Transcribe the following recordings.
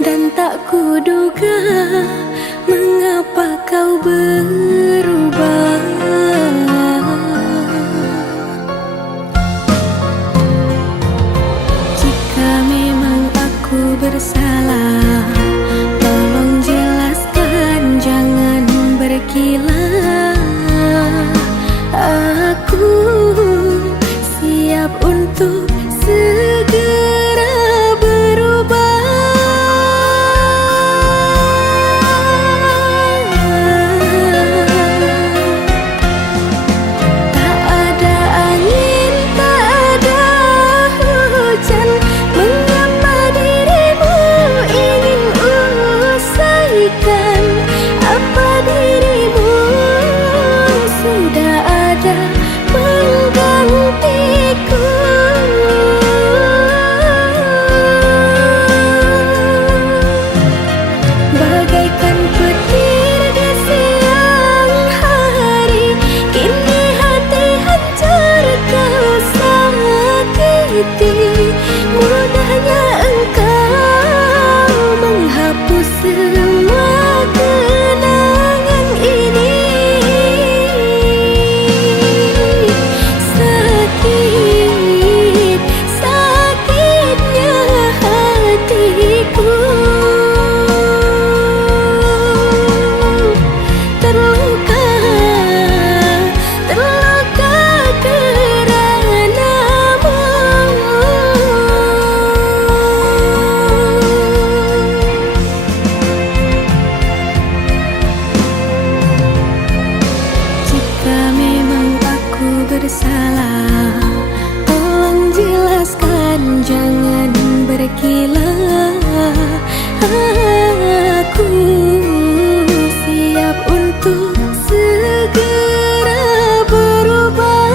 dan tak kuduga mengapa kau berubah. Jika memang aku bersalah, tolong jelaskan, jangan berkilah. Aku siap untuk segera berubah. Tak ada angin, tak ada hujan, mengapa dirimu ingin usaikan? Apa dirimu sudah ada penggantiku? Bagaikan petir di siang hari, kini hati hancur kau sakiti. Mudahnya engkau menghapus semua kenangan ini. Sakit, sakitnya hatiku. Terluka, terluka karenamu. Jika memang aku bersalah, tolong jelaskan, jangan berkilah. Aku siap untuk segera berubah.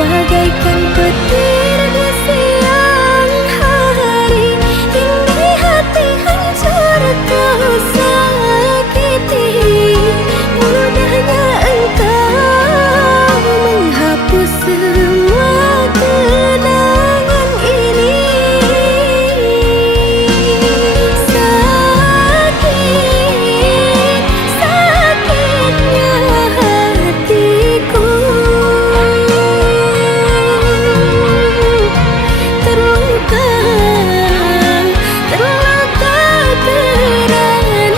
Bagaikan petir di siang hari, kini hati hancur kau sakiti. Mudahnya engkau menghapus semua kenangan ini. Sakit, sakitnya hatiku. Terluka, terluka karenamu.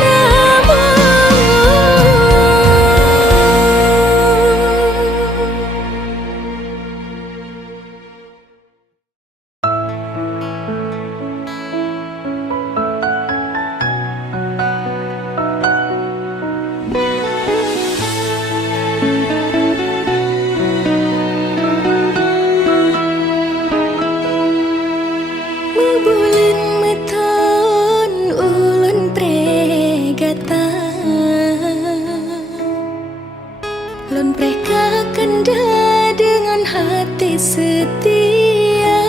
Mebulin meton ulun pregata, lun preka kenda dengan hati setia.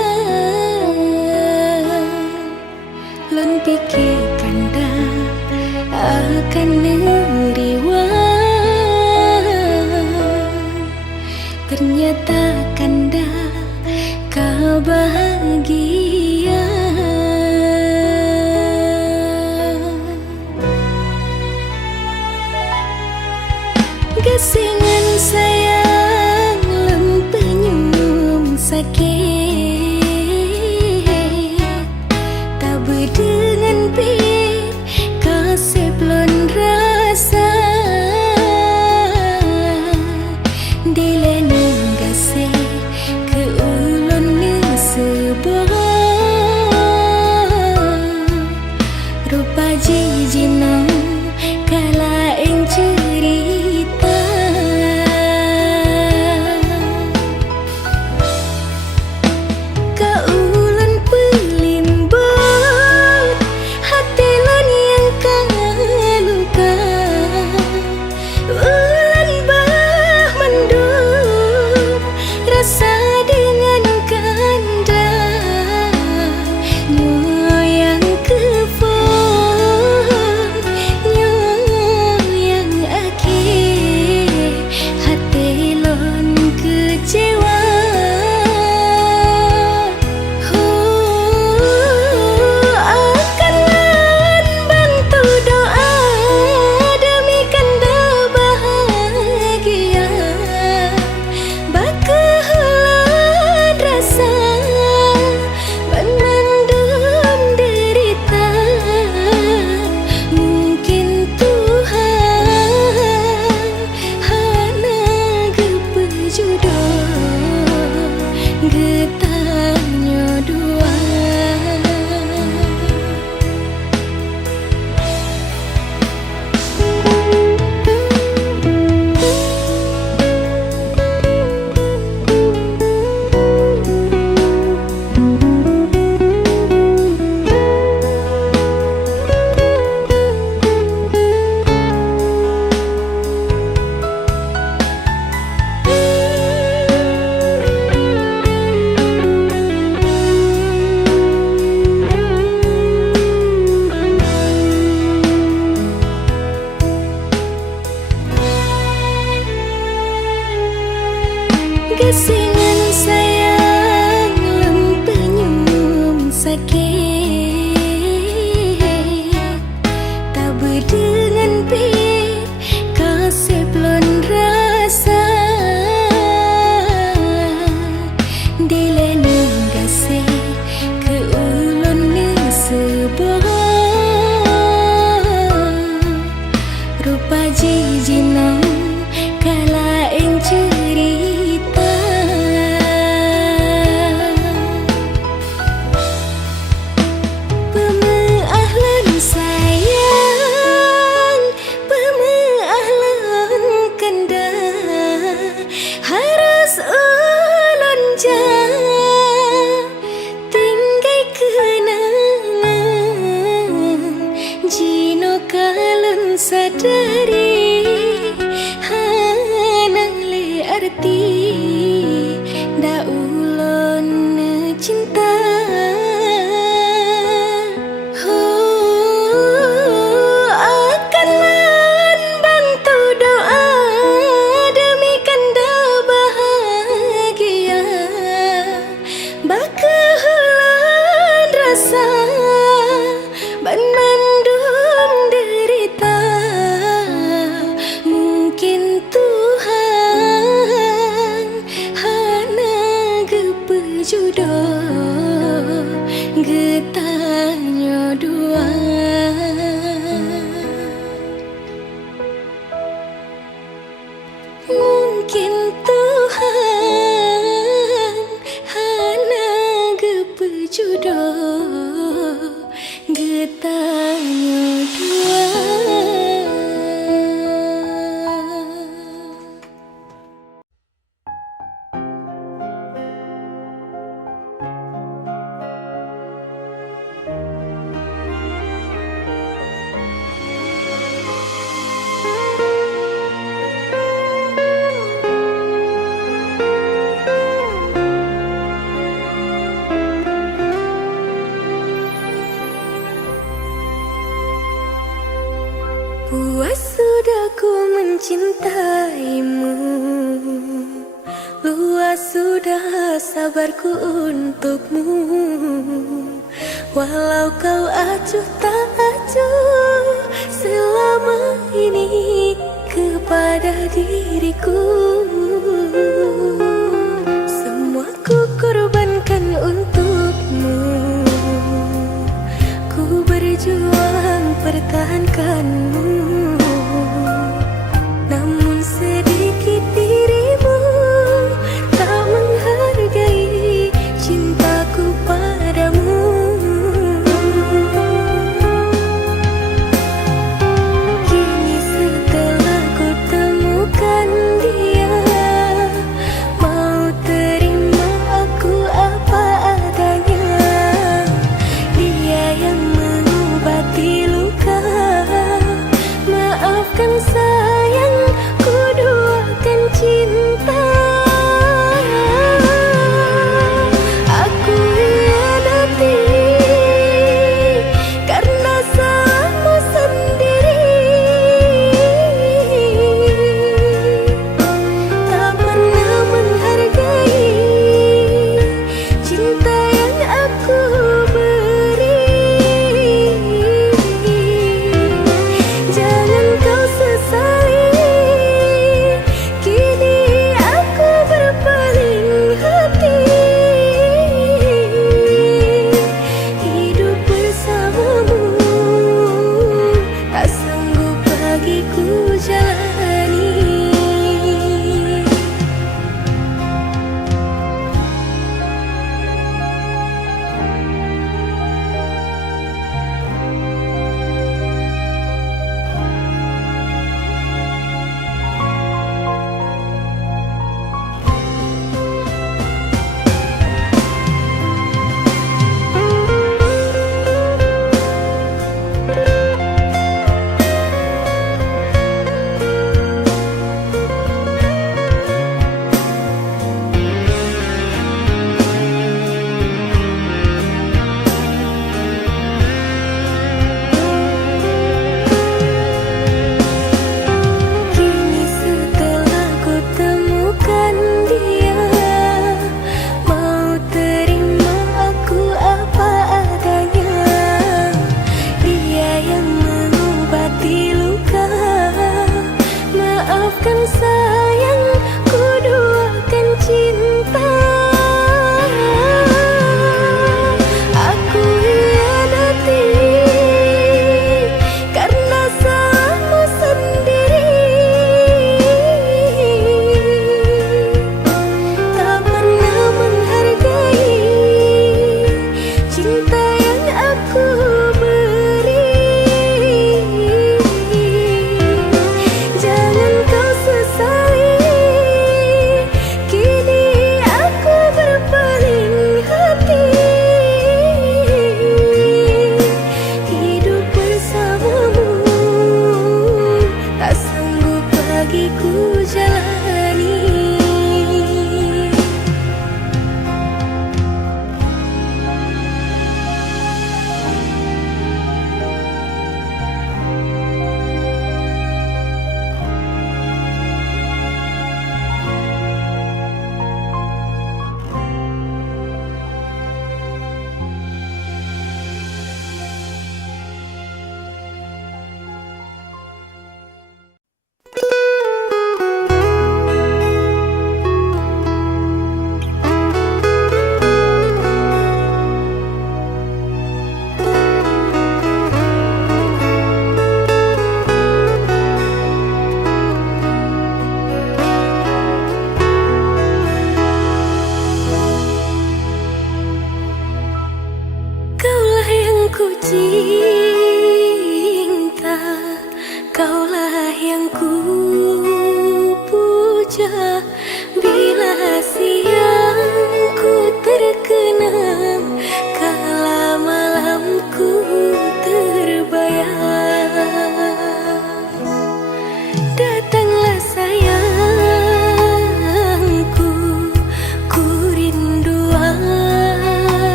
Lun pikir kanda akan neriwan, ternyata kanda kau bahagia. Gesingan sayang lem penyum sakit, tak berdengan pit kasih belum rasa. dari hanang le arti da ulon cinta. Akan bantu doa demi kanda bahagia bakahulan rasa ban mendung derita. Mungkin Tuhan hana gepejodoh getanya dua. Mungkin Tuhan hana gepejodoh getanya dua. Puas sudah ku mencintaimu, luas sudah sabarku untukmu. Walau kau acuh tak acuh selama ini kepada diriku. Semua ku korbankan untukmu, ku berjuang pertahankanmu. Namun sedikit dirimu tak menghargai cintaku padamu. Kini setelah ku temukan dia, mau terima aku apa adanya. Dia yang mengobati luka,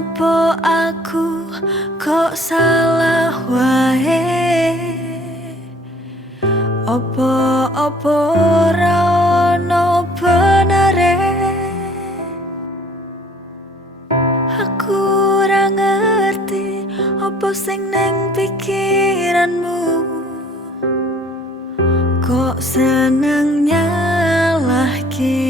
Kenapa aku kok salah wae? Apa ora ono benere? Aku ora ngerti apa sing ning pikiranmu, kok seneng nyalahke.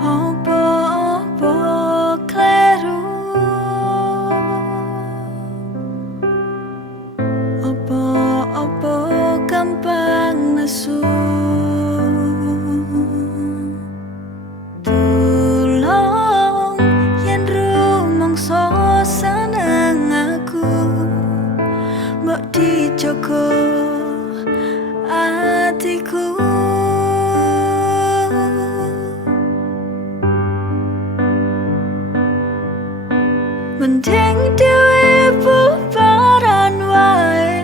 Apa kleru? Apa gampang nesu? Tulung yen rumangsa seneng aku, mbok dijogo atiku. Mending dhewe bubaran wae.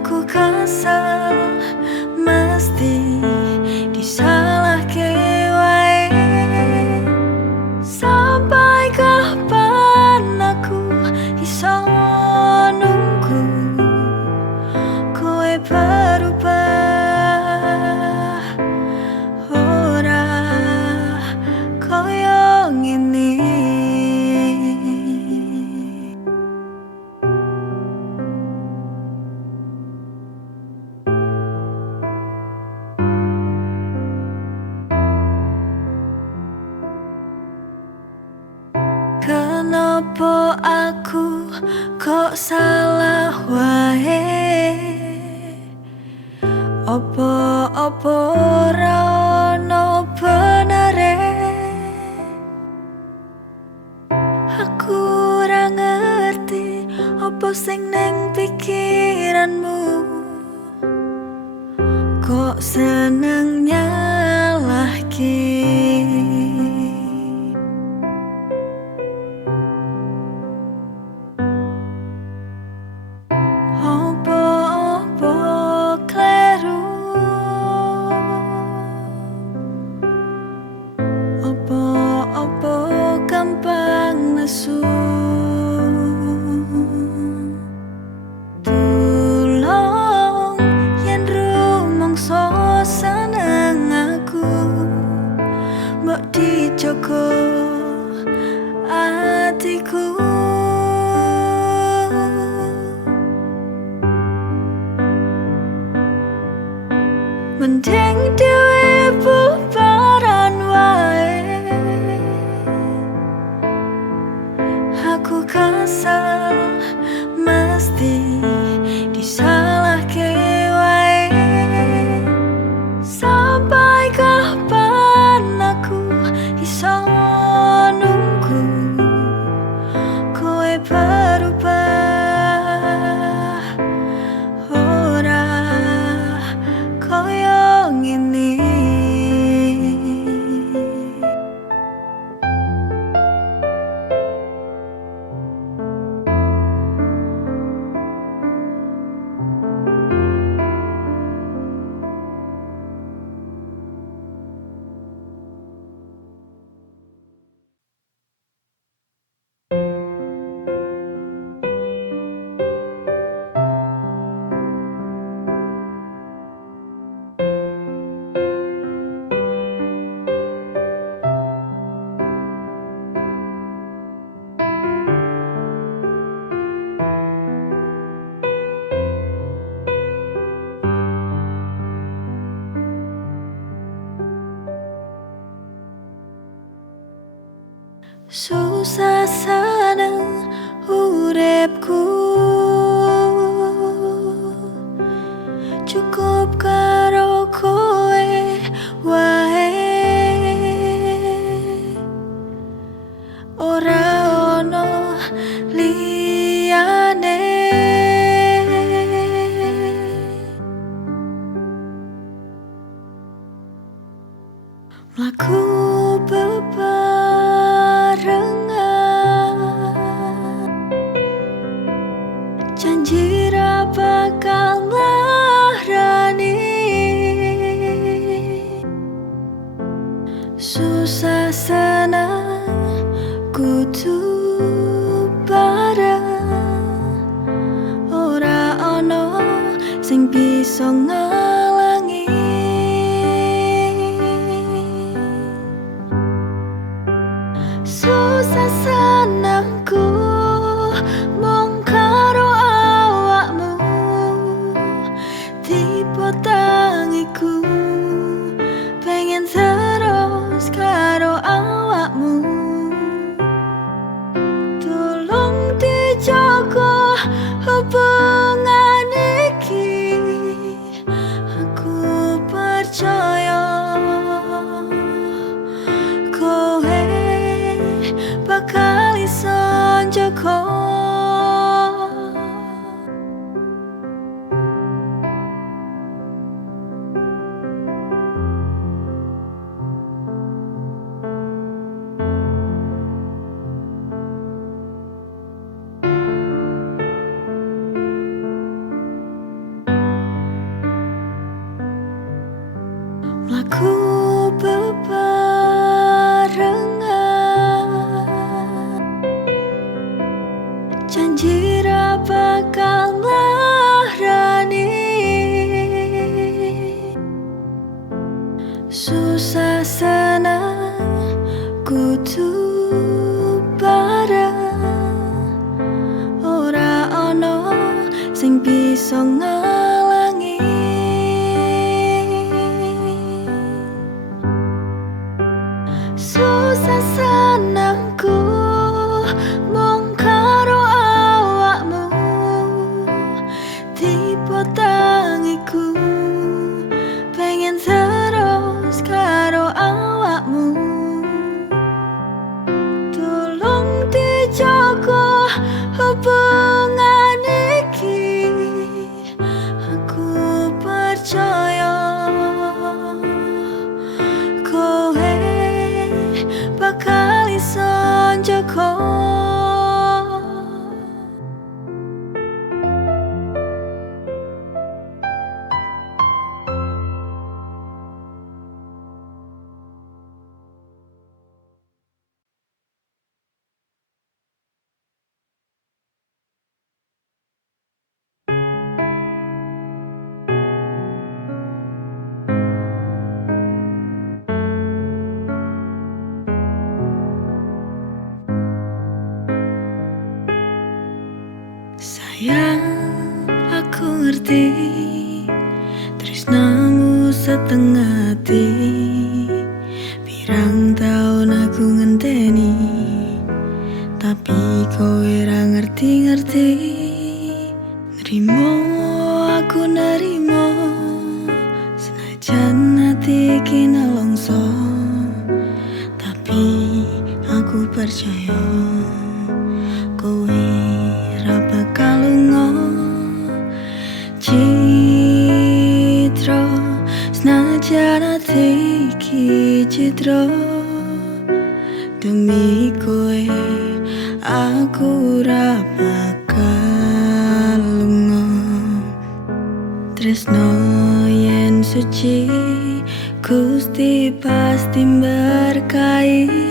Aku kesel mesti disalahke wae. Sampai kapan aku iso nunggu kowe berubah? Ora koyo ngene. Kenapa aku kok salah wae? Apa ora ono benere? Aku ora ngerti apa sing ning pikiranmu, kok seneng nyalahke. Apa kleru? Apa gampang nesu? Tulung yen rumangsa seneng aku, mbok dijogo atiku. Mending dhewe bubaran wae. Aku kesel mesti disalahke wae. Sampai kapan aku iso nunggu kowe berubah? Ora koyo ngene. Susah seneng uripku, cukup karo kowe wae. Ora ono liyane. Mlaku bebarengan, janji ra bakal kudu bareng, ora ono sing bisa ngalangi. Susah senengku mung karo awakmu, tipe tangiku pengen terus karo awakmu. Tolong dijaga hubungan iki, aku percaya kowe bakal iso njaga. Mlaku bebarengan, janji ra bakal nglarani. Susah senang kudu bareng, ora ono sing bisa ngalangi. Susah senengku mung karo awakmu, tipe tangiku pengen terus karo awakmu. Tolong dijaga hubungan iki, aku percaya kowe bakal iso njaga. Sayang, aku ngerti tresnamu setengah hati. Pirang taun aku ngenteni, tapi kowe ra ngerti-ngerti. Nerimo, aku nerimo, senajan hati iki nelongso, tapi aku percaya kowe ra bakal lunga. Citra senajan ati iki citra, demi kowe aku ra bakal lunga. Tresno yen suci Gusti pasti berkahi.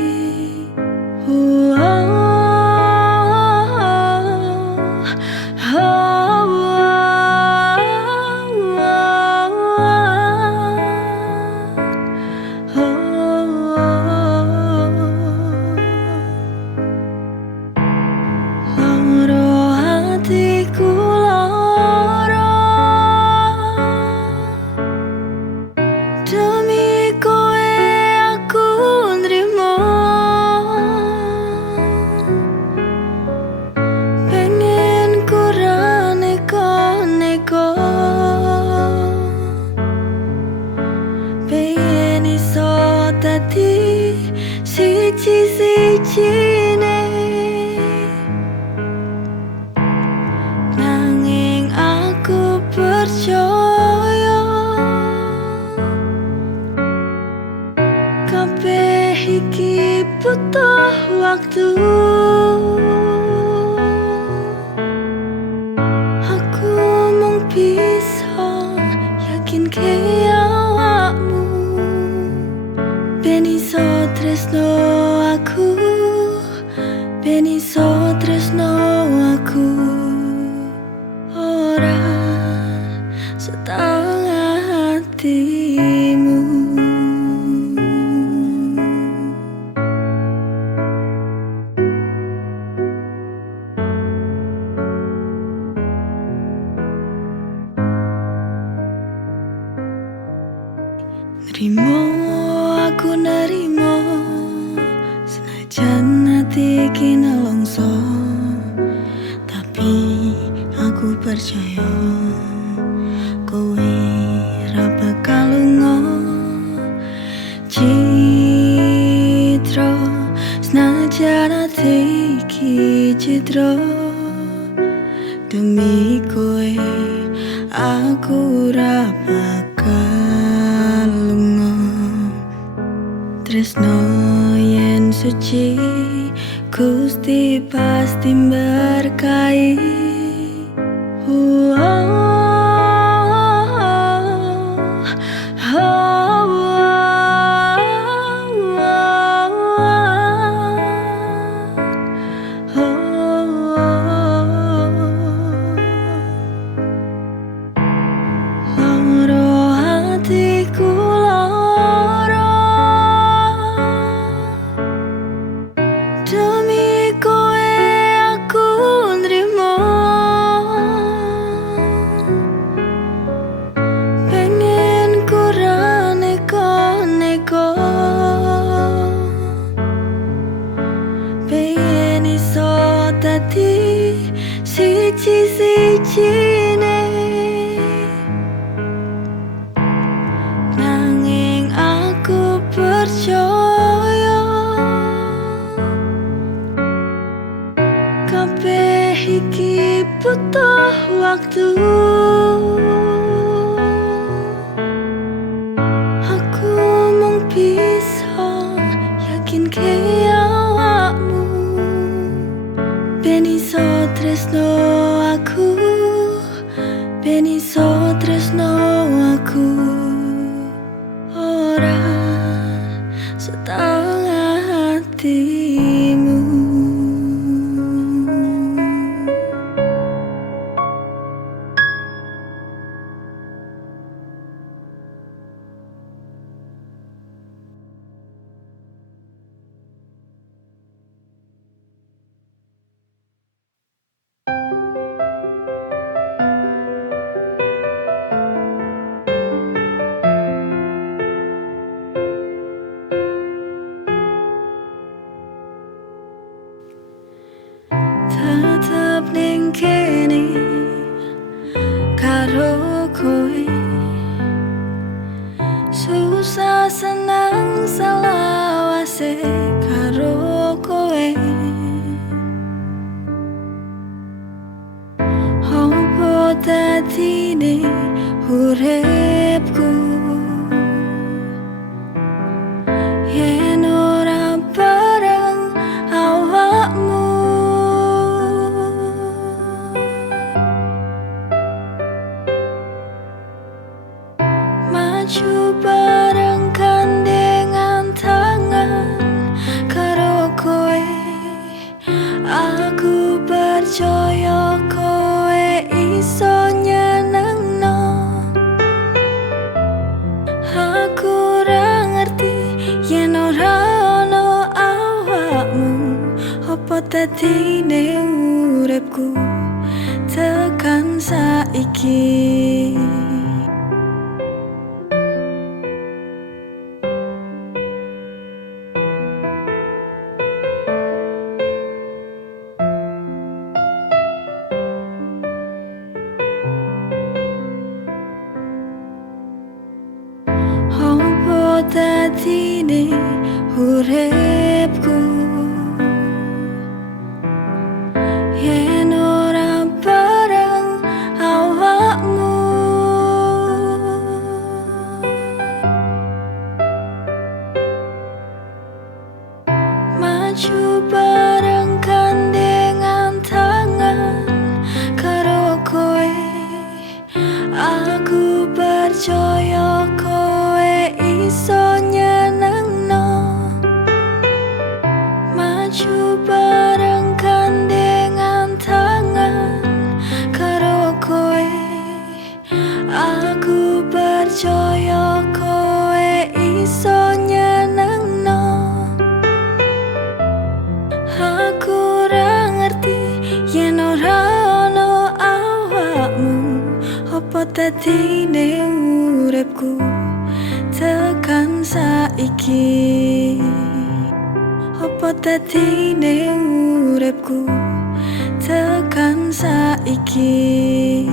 Dadi siji-sijine, nanging aku percaya kabeh iki butuh waktu. Aku mung bisa yakinke awakmu ben iso tresno aku ben iso tresno aku ora setengah hatimu. Nerimo, aku nerimo, senajan hati iki nelongso, tapi aku percaya kowe ra bakal lunga. Citra, senajan hati iki citra, demi kowe aku ra bakal lunga. Tresno yen suci Gusti pasti berkahi. Loro hatiku loro, demi kowe aku nrimo. Pengen ku ra neko-neko, pengen iso dadi siji-sijine. Nanging aku percaya kabeh iki butuh waktu. Aku mung bisa yakinke awakmu ben iso tresno aku, ben iso tresno aku ora setengah hatimu. Tetep ning kene karo kowe, susah senang selawase karo kowe. Opo dadine uripku yen ora bareng awakmu. Maju bareng gandengan tangan karo kowe, aku percaya kowe iso nyenengno. Aku ora ngerti yen ora ono awakmu, opo dadine uripku tekan saiki. Opo dadine uripku yen ora bareng awakmu. Maju bareng gandengan tangan karo kowe, aku percaya kowe iso nyenengno. Apa dadine uripku tekan saiki? Apa dadine uripku tekan saiki?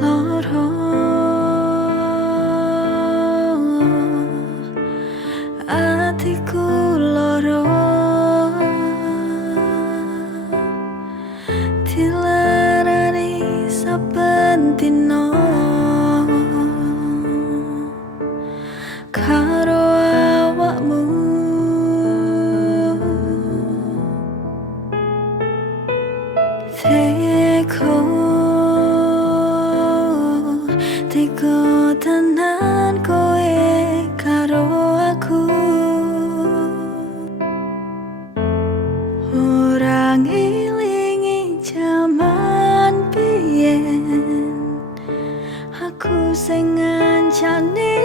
Loro atiku loro dilarani saben dina karo awakmu. Teko tenan kowe karo aku, ora ngelingi jaman biyen aku sing ngancani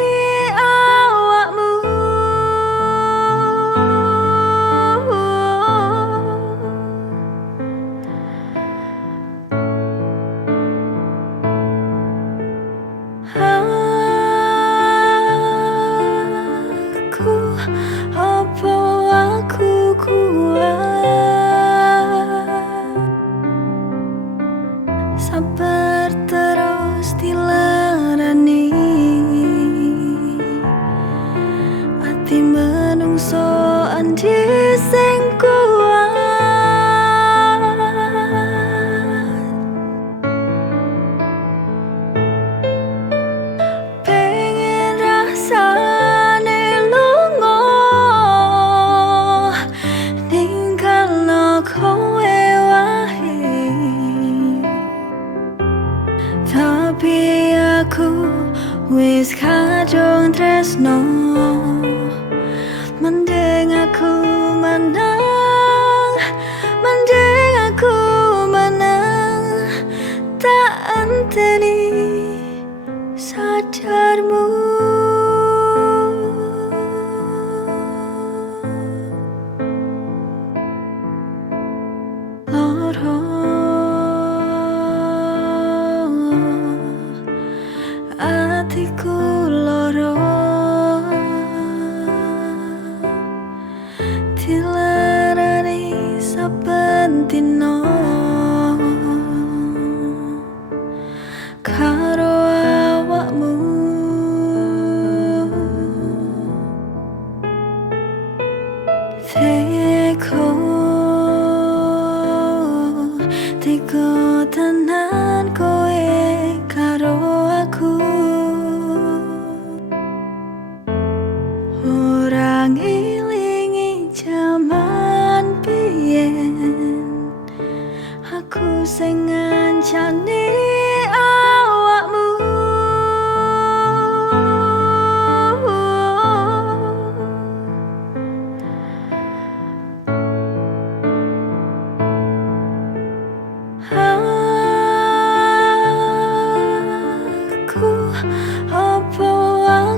awakmu. Aku kuat sabar terus dilarani ati menungso andi sing kuat. Pengen rasane lunga ninggalno kowe wae, tapi aku wis kadung tresno. Mending aku menang, mending aku menang, tak anteni sadarmu. Loro atiku loro dilarani saben dina karo awakmu. Teko tenan kowe karo aku, ora ngelingi jaman biyen aku sing ngancani awakmu.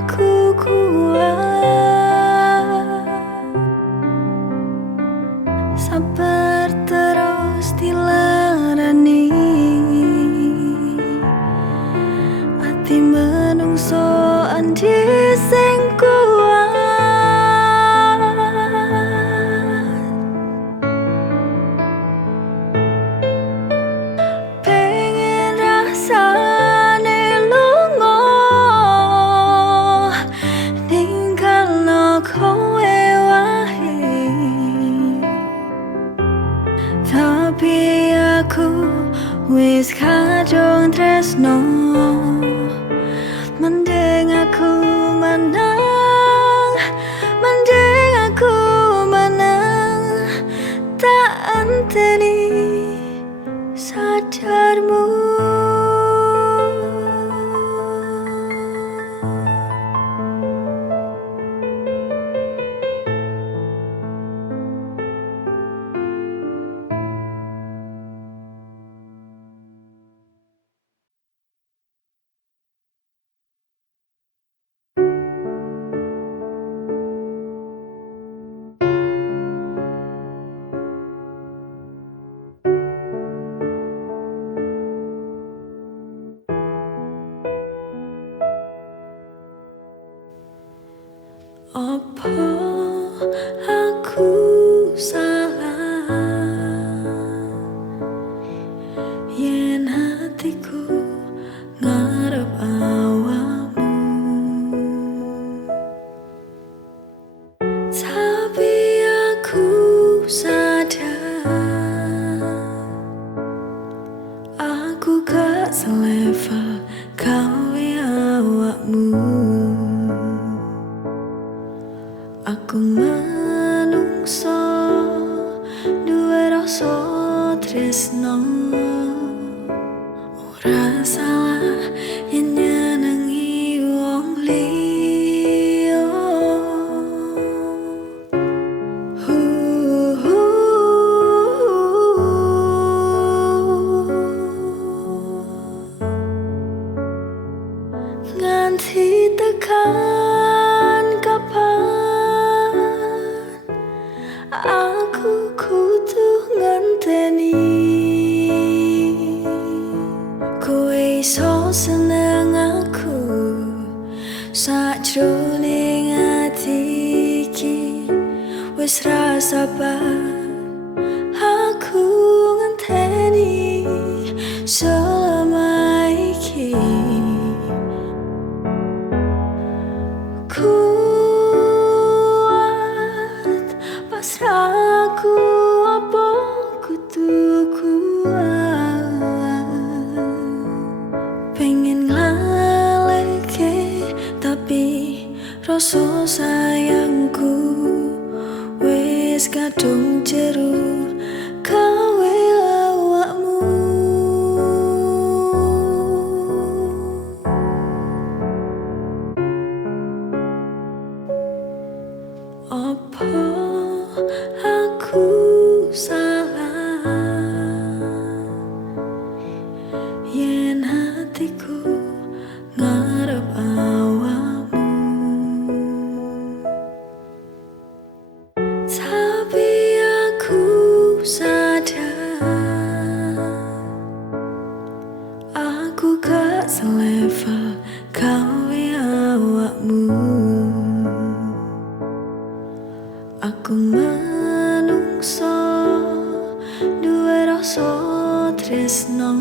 Aku kuat sabar terus dilarani ati menungso andi sing kuat. Pengen rasane lunga ninggalno kowe wae, tapi aku wis kadung tresno. Mending aku Apa aku salah yen hatiku ngarep awakmu, tapi aku sadar aku gak selevel kowe awakmu. Aku manungsa duwe rasa tresno, ora salah yen nyenengi wong liya. Nganti tekan kapan aku kudu ngenteni kowe iso seneng aku sajroning ati iki. Wis ra sabar aku ngenteni selama iki. Kuat pasrahku apa kudu kuat, pengen ngalihke tapi rasa sayangku wis kadung jero kowe awakmu. Apa aku salah yen hatiku ngarep awakmu, tapi aku sadar aku gak selevel kowe awakmu. Aku manungsa duwe rasa tresno,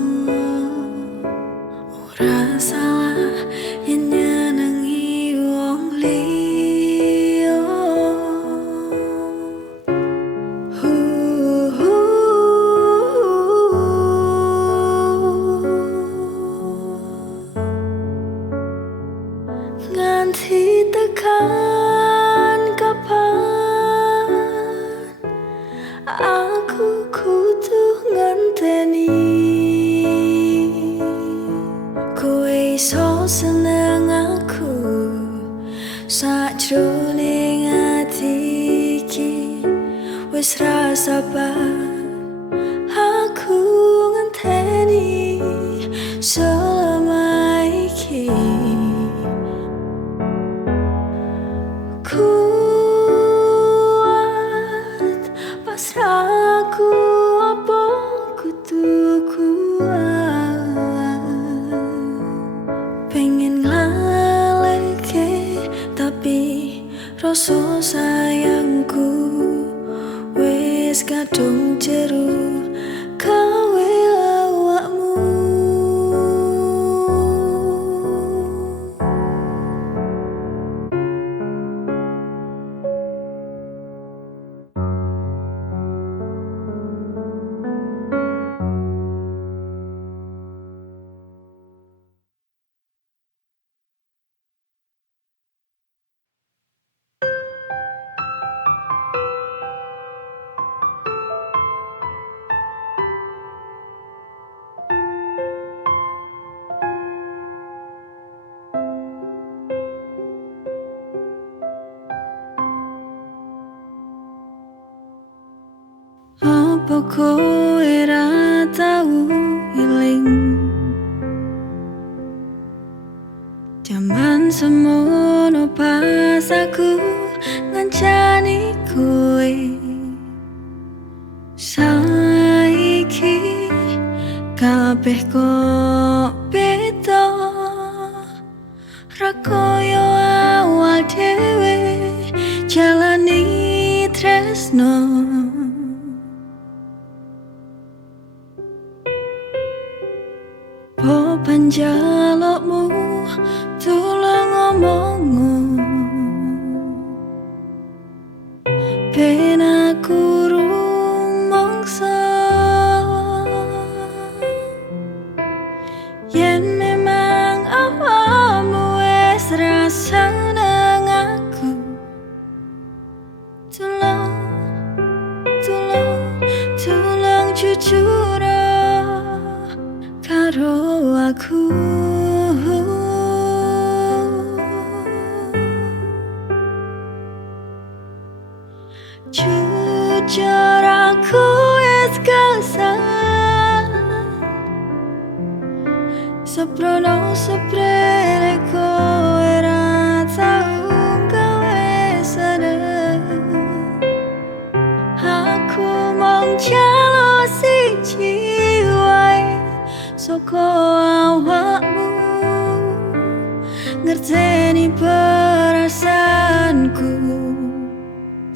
ora salah yen nyenengi wong liya. Nganti tekan kapan aku kudu ngenteni kowe iso seneng aku sajroning ati iki. Wis ra sabar aku ngenteni selama iki. Kuat pasrahku apa kudu kuat, pengen ngalihke tapi rasa sayangku wis kadung jero kowe awakmu. Apa kowe ra tau eling jaman semono pas aku ngancani kowe. Saiki kabeh kok beda, ra koyo awal dhewe tresno. Po panjalukmu tulung ngomongmu, ben aku rumangsa yen memang awakmu wis rasa nang aku. Tulung jujur karo aku. Jujur aku wis kesal, seprono seprene kowe ra tau gawe sadar. Aku mong jalo siji wae saka awakmu, ngerteni perasaanku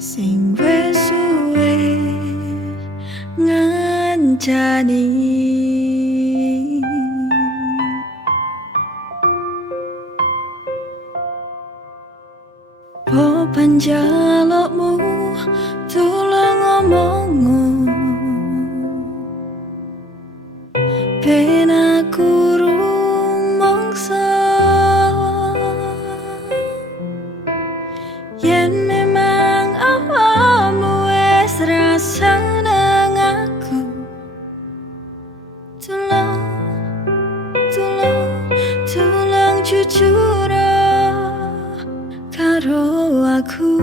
sing wis suwe ngancani. Po panjalukmu tulung ngomongmu, ben aku rumangsa yen memang awakmu wis rasa nang aku. Tulung jujur karo aku.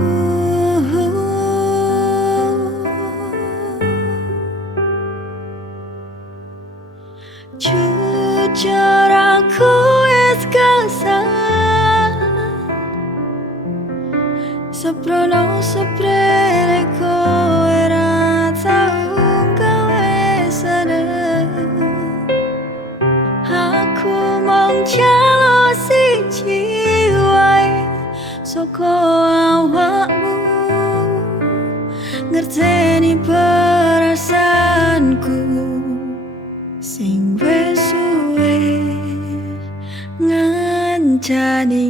Jujur aku wis kesal, seprono seprene kowe ra tau gawe sadar. Aku mong jalo siji wae saka awakmu, ngerteni perasaanku sing wis suwe ngancani.